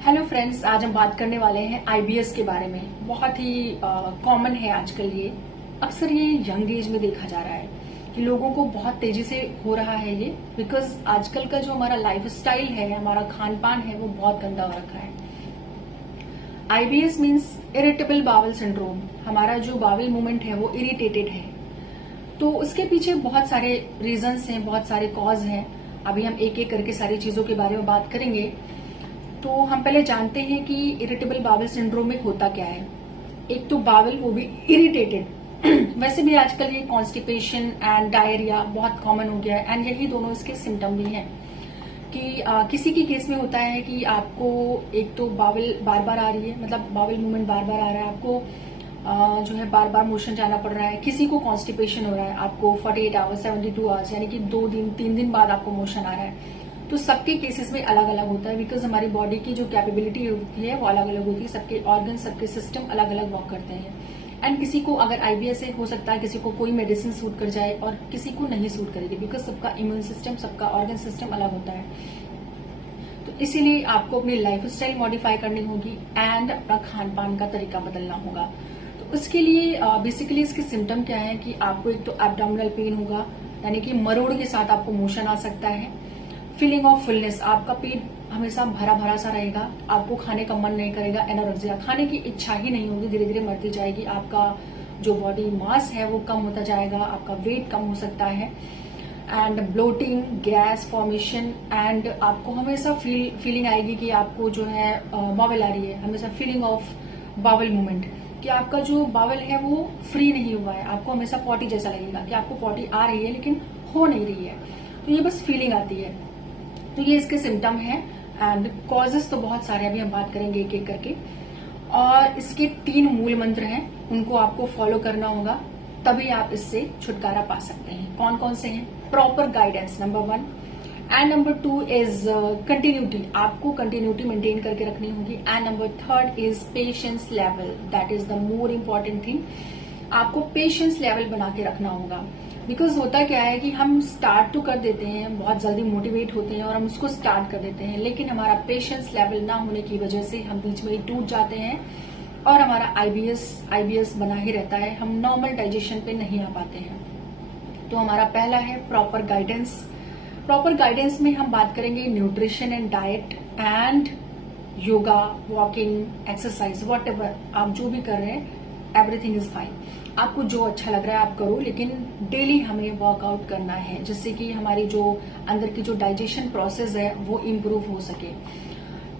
Hello friends, आज हम बात करने वाले हैं आईबीएस के बारे में। बहुत ही कॉमन है आजकल ये। अक्सर ये यंग एज में देखा जा रहा है कि लोगों को बहुत तेजी से हो रहा है ये, बिकॉज आजकल का जो हमारा लाइफ स्टाइल है, हमारा खान पान है, वो बहुत गंदा हो रखा है। IBS means irritable bowel syndrome. हमारा जो बावल मूवमेंट है वो इरिटेटेड है। तो उसके पीछे बहुत सारे रीजंस हैं, बहुत सारे कॉज हैं। अभी हम एक एक करके सारी चीजों के बारे में बात करेंगे। तो हम पहले जानते हैं कि इरिटेबल बावल सिंड्रोम में होता क्या है। एक तो बावल, वो भी इरिटेटेड। वैसे भी आजकल ये कॉन्स्टिपेशन एंड डायरिया बहुत कॉमन हो गया है, एंड यही दोनों इसके सिम्टम भी हैं कि किसी की केस में होता है कि आपको एक तो बावल बार बार आ रही है, मतलब बावल मूवमेंट बार बार आ रहा है, आपको जो है बार बार मोशन जाना पड़ रहा है। किसी को कॉन्स्टिपेशन हो रहा है, आपको 48 आवर्स 72 आवर्स यानी कि 2 दिन 3 दिन बाद आपको मोशन आ रहा है। तो सबके केसेस में अलग अलग होता है, बिकॉज हमारी बॉडी की जो कैपेबिलिटी होती है वो अलग अलग होती है। सबके ऑर्गन, सबके सिस्टम अलग अलग वर्क करते हैं। एंड किसी को अगर आईबीएस है, हो सकता है किसी को कोई मेडिसिन सूट कर जाए और किसी को नहीं सूट करेगी, बिकॉज सबका इम्यून सिस्टम, सबका ऑर्गन सिस्टम अलग होता है। तो इसीलिए आपको अपनी लाइफ स्टाइल मॉडिफाई करनी होगी एंड अपना खान पान का तरीका बदलना होगा। तो उसके लिए बेसिकली इसके सिम्टम क्या है कि आपको एक तो एब्डोमिनल पेन होगा, यानी कि मरोड़ के साथ आपको मोशन आ सकता है। फीलिंग ऑफ फुलनेस, आपका पेट हमेशा भरा भरा सा रहेगा, आपको खाने का मन नहीं करेगा। एनोरेक्सिया, खाने की इच्छा ही नहीं होगी, धीरे धीरे मरती जाएगी। आपका जो बॉडी मास है वो कम होता जाएगा, आपका वेट कम हो सकता है। And bloating, gas formation, and आपको हमेशा फीलिंग आएगी कि आपको जो है बावल आ रही है। हमेशा फीलिंग ऑफ बावल मूवमेंट, कि आपका जो बावल है वो फ्री नहीं हुआ है। आपको हमेशा पॉटी जैसा लगेगा कि आपको पॉटी आ रही है लेकिन हो नहीं रही है। तो ये बस फीलिंग आती है। तो ये इसके सिम्टम हैं। एंड कॉजेस तो बहुत सारे, अभी हम बात करेंगे एक एक करके। और इसके 3 मूल मंत्र हैं, उनको आपको फॉलो करना होगा, तभी आप इससे छुटकारा पा सकते हैं। कौन कौन से हैं? Proper guidance, number 1। And number 2 is continuity, आपको कंटिन्यूटी मेंटेन करके रखनी होगी। And number 3 is patience level, that is the more important thing. आपको पेशेंस लेवल बना के रखना होगा। बिकॉज होता क्या है कि हम स्टार्ट तो कर देते हैं, बहुत जल्दी मोटिवेट होते हैं और हम उसको स्टार्ट कर देते हैं, लेकिन हमारा पेशेंस लेवल ना होने की वजह से हम बीच में ही टूट जाते हैं और हमारा आईबीएस बना ही रहता है। हम नॉर्मल डाइजेशन पे नहीं आ पाते हैं। तो हमारा पहला है प्रॉपर गाइडेंस। प्रॉपर गाइडेंस में हम बात करेंगे nutrition and diet and yoga, walking, exercise, what ever आप जो भी कर रहे हैं, एवरीथिंग इज फाइन। आपको जो अच्छा लग रहा है आप करो, लेकिन डेली हमें वर्कआउट करना है, जिससे कि हमारी जो अंदर की जो डाइजेशन प्रोसेस है वो इम्प्रूव हो सके।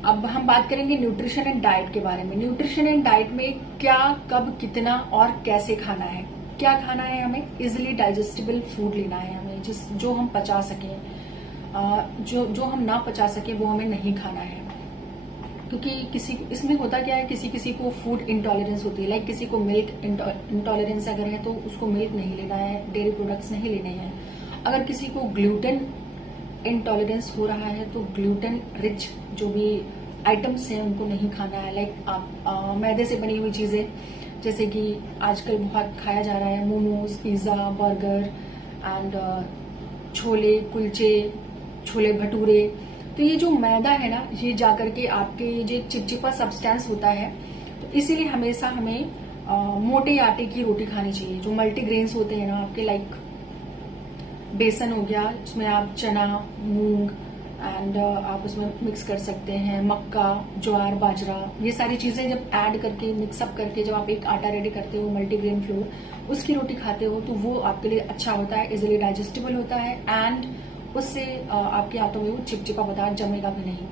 अब हम बात करेंगे न्यूट्रिशन एंड डाइट के बारे में। न्यूट्रिशन एंड डाइट में क्या, कब, कितना और कैसे खाना है। क्या खाना है? हमें इजिली डाइजेस्टेबल फूड लेना है, हमें जो हम पचा सकें। जो हम ना पचा सके वो हमें नहीं खाना है। क्योंकि इसमें होता क्या है, किसी किसी को फूड इंटॉलरेंस होती है, लाइक किसी को मिल्क इंटॉलरेंस अगर है तो उसको मिल्क नहीं लेना है, डेयरी प्रोडक्ट्स नहीं लेने हैं। अगर किसी को ग्लूटेन इंटॉलरेंस हो रहा है तो ग्लूटेन रिच जो भी आइटम्स हैं उनको नहीं खाना है। लाइक मैदे से बनी हुई चीजें, जैसे कि आजकल बहुत खाया जा रहा है, मोमोज, पिज्जा, बर्गर एंड छोले कुलचे, छोले भटूरे। तो ये जो मैदा है ना, ये जाकर के आपके जो चिपचिपा सब्सटेंस होता है, तो इसीलिए हमेशा हमें मोटे आटे की रोटी खानी चाहिए। जो मल्टीग्रेन्स होते हैं ना आपके, लाइक बेसन हो गया, उसमें आप चना, मूंग एंड आप उसमें मिक्स कर सकते हैं मक्का, ज्वार, बाजरा, ये सारी चीजें जब ऐड करके मिक्सअप करके जब आप एक आटा रेडी करते हो, मल्टीग्रेन फ्लोर, उसकी रोटी खाते हो तो वो आपके लिए अच्छा होता है, इजिली डाइजेस्टेबल होता है एंड उससे आपके हाथों में वो चिपचिपा पदार्थ जमेगा भी नहीं।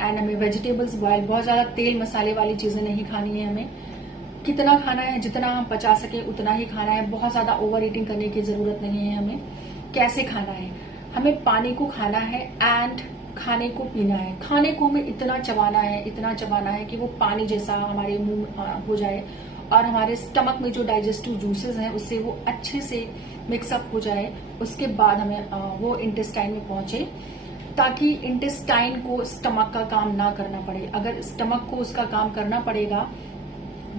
एंड हमें वेजिटेबल्स बॉयल, बहुत ज्यादा तेल मसाले वाली चीजें नहीं खानी है। हमें कितना खाना है, जितना हम पचा सके उतना ही खाना है। बहुत ज्यादा ओवर ईटिंग करने की जरूरत नहीं है। हमें कैसे खाना है? हमें पानी को खाना है एंड खाने को पीना है। खाने को हमें इतना चबाना है कि वो पानी जैसा हमारे मुंह हो जाए और हमारे स्टमक में जो डाइजेस्टिव जूसेस हैं उससे वो अच्छे से मिक्सअप हो जाए। उसके बाद हमें वो इंटेस्टाइन में पहुंचे, ताकि इंटेस्टाइन को स्टमक का काम ना करना पड़े। अगर स्टमक को उसका काम करना पड़ेगा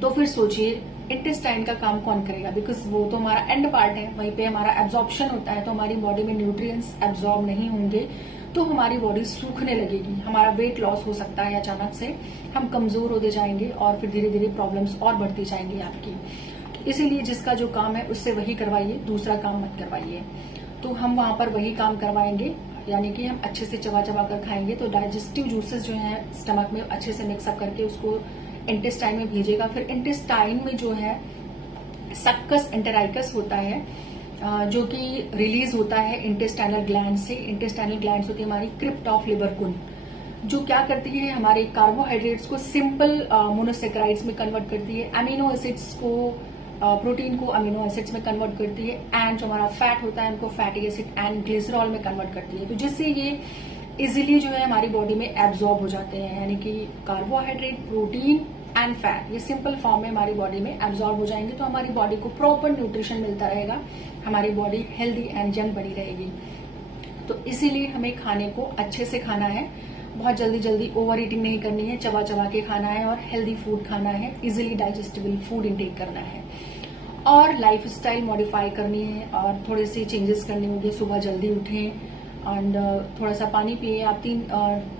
तो फिर सोचिए इंटेस्टाइन का काम कौन करेगा, बिकॉज वो तो हमारा एंड पार्ट है, वहीं पे हमारा एब्जॉर्प्शन होता है। तो हमारी बॉडी में न्यूट्रिएंट्स एब्जॉर्ब नहीं होंगे तो हमारी बॉडी सूखने लगेगी, हमारा वेट लॉस हो सकता है अचानक से, हम कमजोर होते जाएंगे और फिर धीरे धीरे प्रॉब्लम्स और बढ़ती जाएंगी आपकी। तो इसीलिए जिसका जो काम है उससे वही करवाइए, दूसरा काम मत करवाइए। तो हम वहां पर वही काम करवाएंगे, यानी कि हम अच्छे से चबा चबा कर खाएंगे तो डाइजेस्टिव जूसेस जो है स्टमक में अच्छे से मिक्सअप करके उसको इंटेस्टाइन में भेजेगा। फिर इंटेस्टाइन में जो है सक्कस एंटेराइकस होता है जो कि रिलीज होता है इंटेस्टाइनल ग्लैंड से। इंटेस्टाइनल ग्लैंड होती है हमारी क्रिप्ट ऑफ लिबरकुन, जो क्या करती है हमारे कार्बोहाइड्रेट्स को सिंपल मोनोसेक्राइड्स में कन्वर्ट करती है, अमीनो एसिड्स को प्रोटीन को अमीनो एसिड्स में कन्वर्ट करती है, एंड जो हमारा फैट होता है उनको फैटी एसिड एंड ग्लिसरॉल में कन्वर्ट करती है। तो जिससे ये इजिली जो है हमारी बॉडी में एब्जॉर्ब हो जाते हैं, यानी कि कार्बोहाइड्रेट, प्रोटीन एंड फैट ये सिंपल फॉर्म में हमारी बॉडी में एब्जॉर्ब हो जाएंगे। तो हमारी बॉडी को प्रॉपर न्यूट्रिशन मिलता रहेगा, हमारी बॉडी हेल्दी एंड यंग बनी रहेगी। तो इसीलिए हमें खाने को अच्छे से खाना है, बहुत जल्दी जल्दी ओवर ईटिंग नहीं करनी है, चबा चबा के खाना है और हेल्दी फूड खाना है, इजिली डाइजेस्टेबल फूड इंटेक करना है और लाइफ स्टाइल मॉडिफाई करनी है और थोड़े से चेंजेस करने होंगे। सुबह जल्दी उठें एंड थोड़ा सा पानी पिए। आप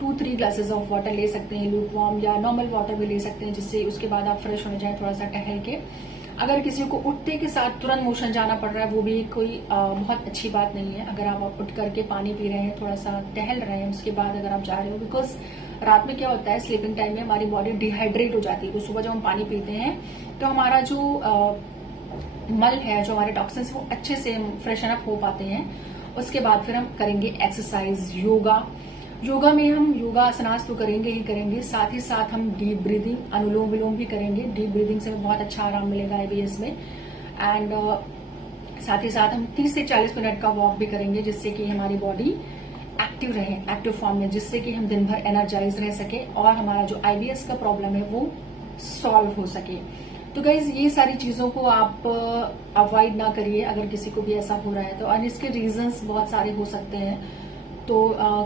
2-3 ग्लासेस ऑफ वाटर ले सकते हैं, लूक वार्म या नॉर्मल वाटर भी ले सकते हैं, जिससे उसके बाद आप फ्रेश हो जाए थोड़ा सा टहल के। अगर किसी को उठते के साथ तुरंत मोशन जाना पड़ रहा है वो भी कोई बहुत अच्छी बात नहीं है। अगर आप उठ करके पानी पी रहे हैं, थोड़ा सा टहल रहे हैं, उसके बाद अगर आप जा रहे हो, बिकॉज रात में क्या होता है स्लीपिंग टाइम में हमारी बॉडी डिहाइड्रेट हो जाती है। तो सुबह जब हम पानी पीते हैं तो हमारा जो मल है, जो हमारे टॉक्सिन्स, वो अच्छे से फ्रेशन अप हो पाते हैं। उसके बाद फिर हम करेंगे एक्सरसाइज, योगा में हम योगासनास तो करेंगे ही करेंगे, साथ ही साथ हम डीप ब्रीदिंग, अनुलोम विलोम भी करेंगे। डीप ब्रीदिंग से बहुत अच्छा आराम मिलेगा आईबीएस में। एंड साथ ही साथ हम 30 से 40 मिनट का वॉक भी करेंगे, जिससे कि हमारी बॉडी एक्टिव रहे, एक्टिव फॉर्म में, जिससे कि हम दिन भर एनर्जाइज रह सके और हमारा जो आईबीएस का प्रॉब्लम है वो सॉल्व हो सके। तो गाइज ये सारी चीजों को आप अवॉइड ना करिए अगर किसी को भी ऐसा हो रहा है तो। और इसके रीजंस बहुत सारे हो सकते हैं। तो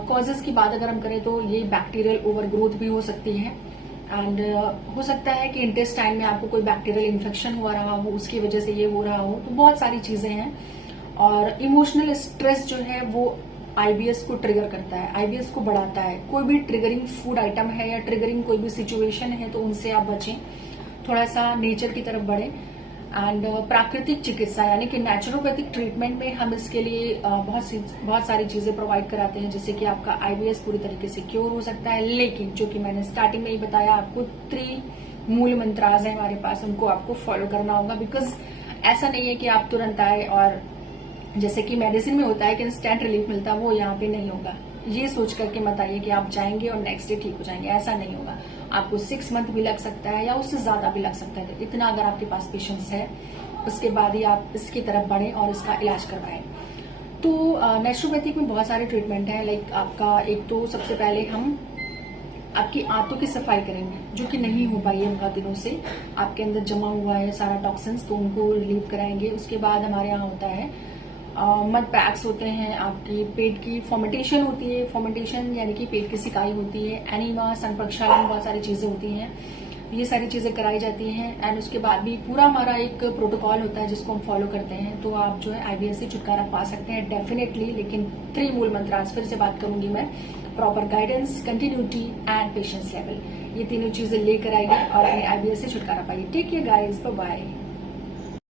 कॉजेज की बात अगर हम करें तो ये बैक्टीरियल ओवरग्रोथ भी हो सकती है, एंड हो सकता है कि इंटेस्टाइन में आपको कोई बैक्टीरियल इन्फेक्शन हुआ रहा हो, उसकी वजह से ये हो रहा हो। तो बहुत सारी चीजें हैं। और इमोशनल स्ट्रेस जो है वो आईबीएस को ट्रिगर करता है, आईबीएस को बढ़ाता है। कोई भी ट्रिगरिंग फूड आइटम है या ट्रिगरिंग कोई भी सिचुएशन है तो उनसे आप बचें, थोड़ा सा नेचर की तरफ बढ़े। एंड प्राकृतिक चिकित्सा यानी कि नेचुरोपैथिक ट्रीटमेंट में हम इसके लिए बहुत सारी चीजें प्रोवाइड कराते हैं, जिससे कि आपका आईबीएस पूरी तरीके से क्योर हो सकता है। लेकिन जो कि मैंने स्टार्टिंग में ही बताया, आपको 3 मूल मंत्रास है हमारे पास, उनको आपको फॉलो करना होगा। बिकॉज ऐसा नहीं है कि आप तुरंत आए और जैसे कि मेडिसिन में होता है कि इंस्टेंट रिलीफ मिलता है, वो यहाँ पे नहीं होगा। ये सोच करके मत आइए कि आप जाएंगे और नेक्स्ट डे ठीक हो जाएंगे, ऐसा नहीं होगा। आपको 6 मंथ भी लग सकता है या उससे ज्यादा भी लग सकता है। इतना अगर आपके पास पेशेंस है, उसके बाद ही आप इसकी तरफ बढ़े और इसका इलाज करवाएं। तो नेचुरोपैथिक में बहुत सारे ट्रीटमेंट है। लाइक आपका एक तो सबसे पहले हम आपकी आंतों की सफाई करेंगे, जो कि नहीं हो पाई है बहुत दिनों से, आपके अंदर जमा हुआ है सारा टॉक्सिन्स, तो उनको रिलीव कराएंगे। उसके बाद हमारे यहाँ होता है मड पैक्स होते हैं, आपकी पेट की फॉर्मेंटेशन होती है, फॉर्मेंटेशन यानी कि पेट की सिकाई होती है, एनीमा, सन प्रक्षालन, बहुत सारी चीजें होती हैं। ये सारी चीजें कराई जाती हैं। एंड उसके बाद भी पूरा हमारा एक प्रोटोकॉल होता है जिसको हम फॉलो करते हैं। तो आप जो है आईबीएस से छुटकारा पा सकते हैं डेफिनेटली। लेकिन 3 मूल मंत्रास फिर से बात करूंगी मैं, proper guidance, continuity and patience level, ये तीनों चीजें लेकर आइए और अपने आईबीएस से छुटकारा पाइए। Take care guys, bye bye.